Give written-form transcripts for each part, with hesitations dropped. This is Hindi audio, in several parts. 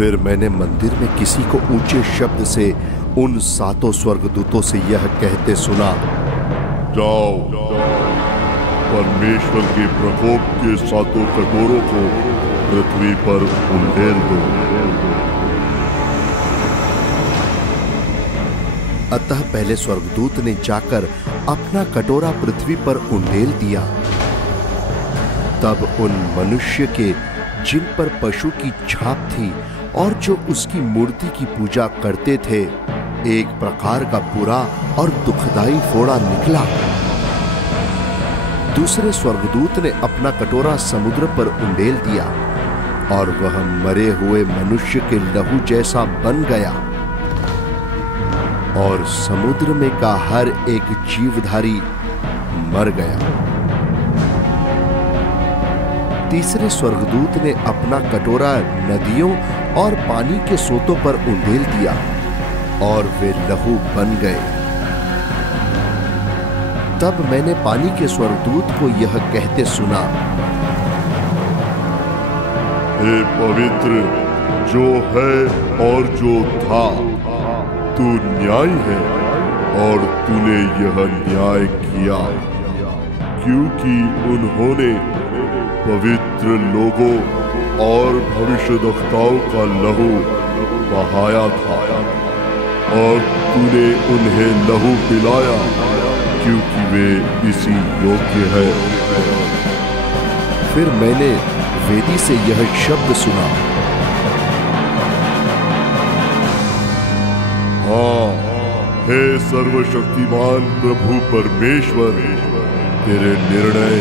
फिर मैंने मंदिर में किसी को ऊंचे शब्द से उन सातों स्वर्गदूतों से यह कहते सुना, जाओ, परमेश्वर के प्रकोप के सातों कटोरों को पृथ्वी पर उंडेल दो। अतः पहले स्वर्गदूत ने जाकर अपना कटोरा पृथ्वी पर उंडेल दिया। तब उन मनुष्य के जिन पर पशु की छाप थी और जो उसकी मूर्ति की पूजा करते थे, एक प्रकार का बुरा और दुखदाई फोड़ा निकला। दूसरे स्वर्गदूत ने अपना कटोरा समुद्र पर उंडेल दिया और वह मरे हुए मनुष्य के लहू जैसा बन गया, और समुद्र में का हर एक जीवधारी मर गया। तीसरे स्वर्गदूत ने अपना कटोरा नदियों और पानी के सोतों पर उंडेल दिया और वे लहू बन गए। तब मैंने पानी के स्वर्गदूत को यह कहते सुना, हे पवित्र जो है और जो था, तू न्यायी है और तूने यह न्याय किया, क्योंकि उन्होंने पवित्र लोगों और भविष्यद्वक्ताओं का लहू बहाया था, और तूने उन्हें लहू पिलाया, क्योंकि वे इसी योग्य है। फिर मैंने वेदी से यह शब्द सुना, हाँ, हे सर्वशक्तिमान प्रभु परमेश्वर, तेरे निर्णय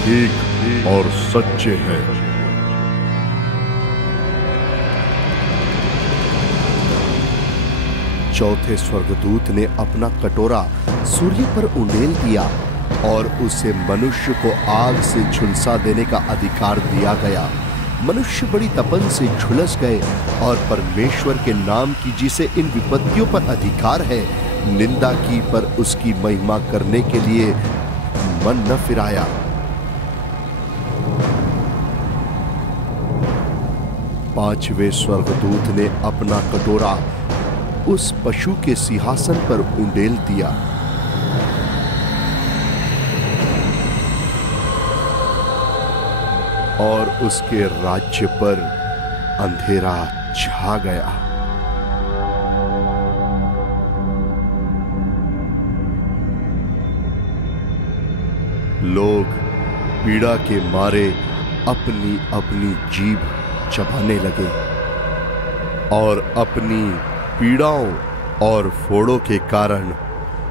ठीक और सच्चे हैं। चौथे स्वर्गदूत ने अपना कटोरा सूर्य पर उंडेल दिया और उसे मनुष्य को आग से झुलसा देने का अधिकार दिया गया। मनुष्य बड़ी तपन से झुलस गए और परमेश्वर के नाम की जिसे इन विपत्तियों पर अधिकार है, निंदा की पर उसकी महिमा करने के लिए मन न फिराया। पांचवें स्वर्गदूत ने अपना कटोरा उस पशु के सिंहासन पर उंडेल दिया और उसके राज्य पर अंधेरा छा गया। लोग पीड़ा के मारे अपनी अपनी जीभ चबाने लगे और अपनी पीड़ाओं और फोड़ों के कारण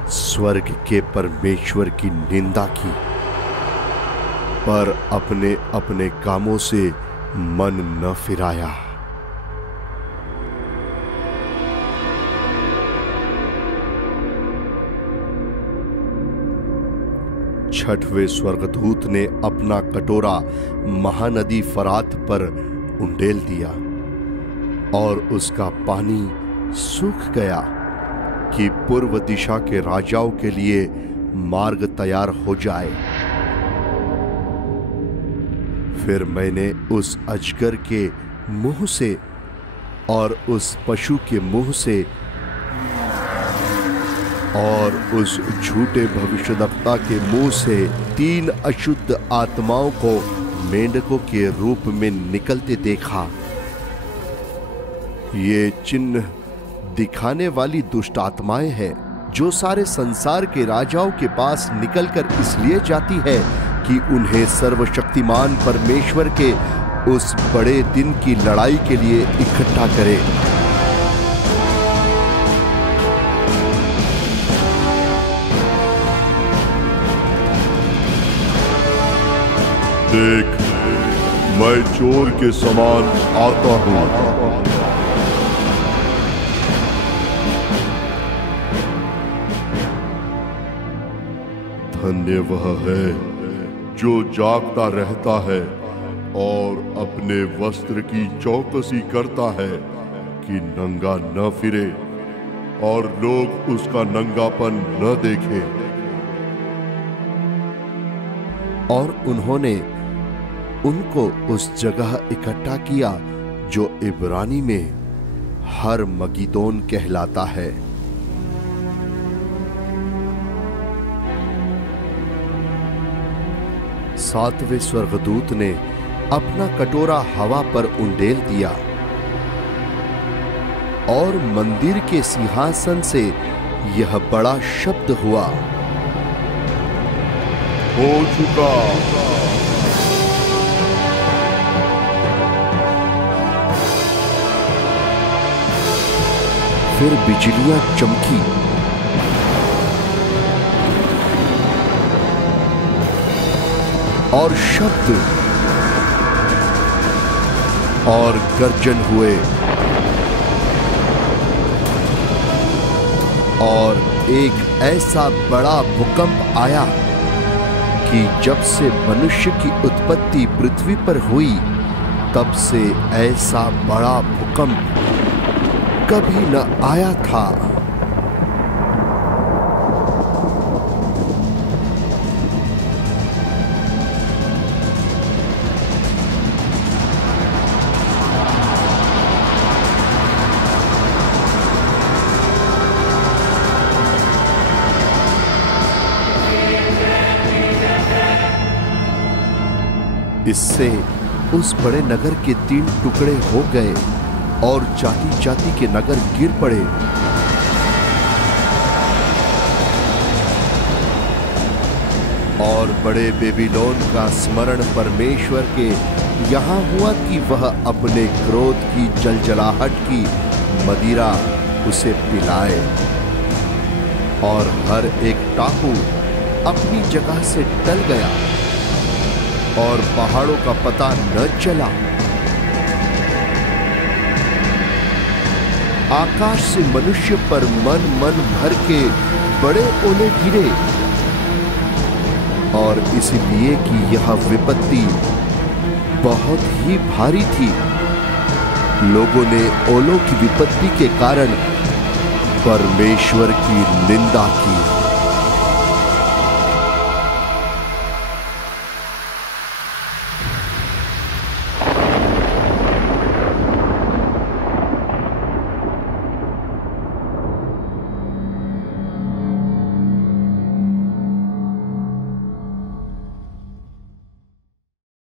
स्वर्ग के परमेश्वर की निंदा की, पर अपने अपने कामों से मन न फिराया। छठवें स्वर्गदूत ने अपना कटोरा महानदी फरात पर उंडेल दिया और उसका पानी सूख गया कि पूर्व दिशा के राजाओं के लिए मार्ग तैयार हो जाए। फिर मैंने उस अजगर के मुंह से और उस पशु के मुंह से और उस झूठे भविष्यद्वक्ता के मुंह से 3 अशुद्ध आत्माओं को मेंढकों के रूप में निकलते देखा। ये चिन्ह दिखाने वाली दुष्ट आत्माएं हैं जो सारे संसार के राजाओं के पास निकलकर इसलिए जाती है कि उन्हें सर्वशक्तिमान परमेश्वर के उस बड़े दिन की लड़ाई के लिए इकट्ठा करे। देख, मैं चोर के समान आता हूं। धन्य वह है जो जागता रहता है और अपने वस्त्र की चौकसी करता है कि नंगा न फिरे और लोग उसका नंगापन न देखें। और उन्होंने उनको उस जगह इकट्ठा किया जो इब्रानी में हर मगिदोन कहलाता है। सातवें स्वर्गदूत ने अपना कटोरा हवा पर उंडेल दिया और मंदिर के सिंहासन से यह बड़ा शब्द हुआ, हो चुका। फिर बिजलियां चमकी और शब्द और गर्जन हुए और एक ऐसा बड़ा भूकंप आया कि जब से मनुष्य की उत्पत्ति पृथ्वी पर हुई तब से ऐसा बड़ा भूकंप कभी न आया था। इससे उस बड़े नगर के 3 टुकड़े हो गए और जाति जाति के नगर गिर पड़े। और बड़े बेबीलोन का स्मरण परमेश्वर के यहाँ हुआ कि वह अपने क्रोध की जलजलाहट की मदिरा उसे पिलाए, और हर एक टापू अपनी जगह से टल गया और पहाड़ों का पता न चला। आकाश से मनुष्य पर मन मन भर के बड़े ओले गिरे, और इसलिए कि यह विपत्ति बहुत ही भारी थी, लोगों ने ओलों की विपत्ति के कारण परमेश्वर की निंदा की।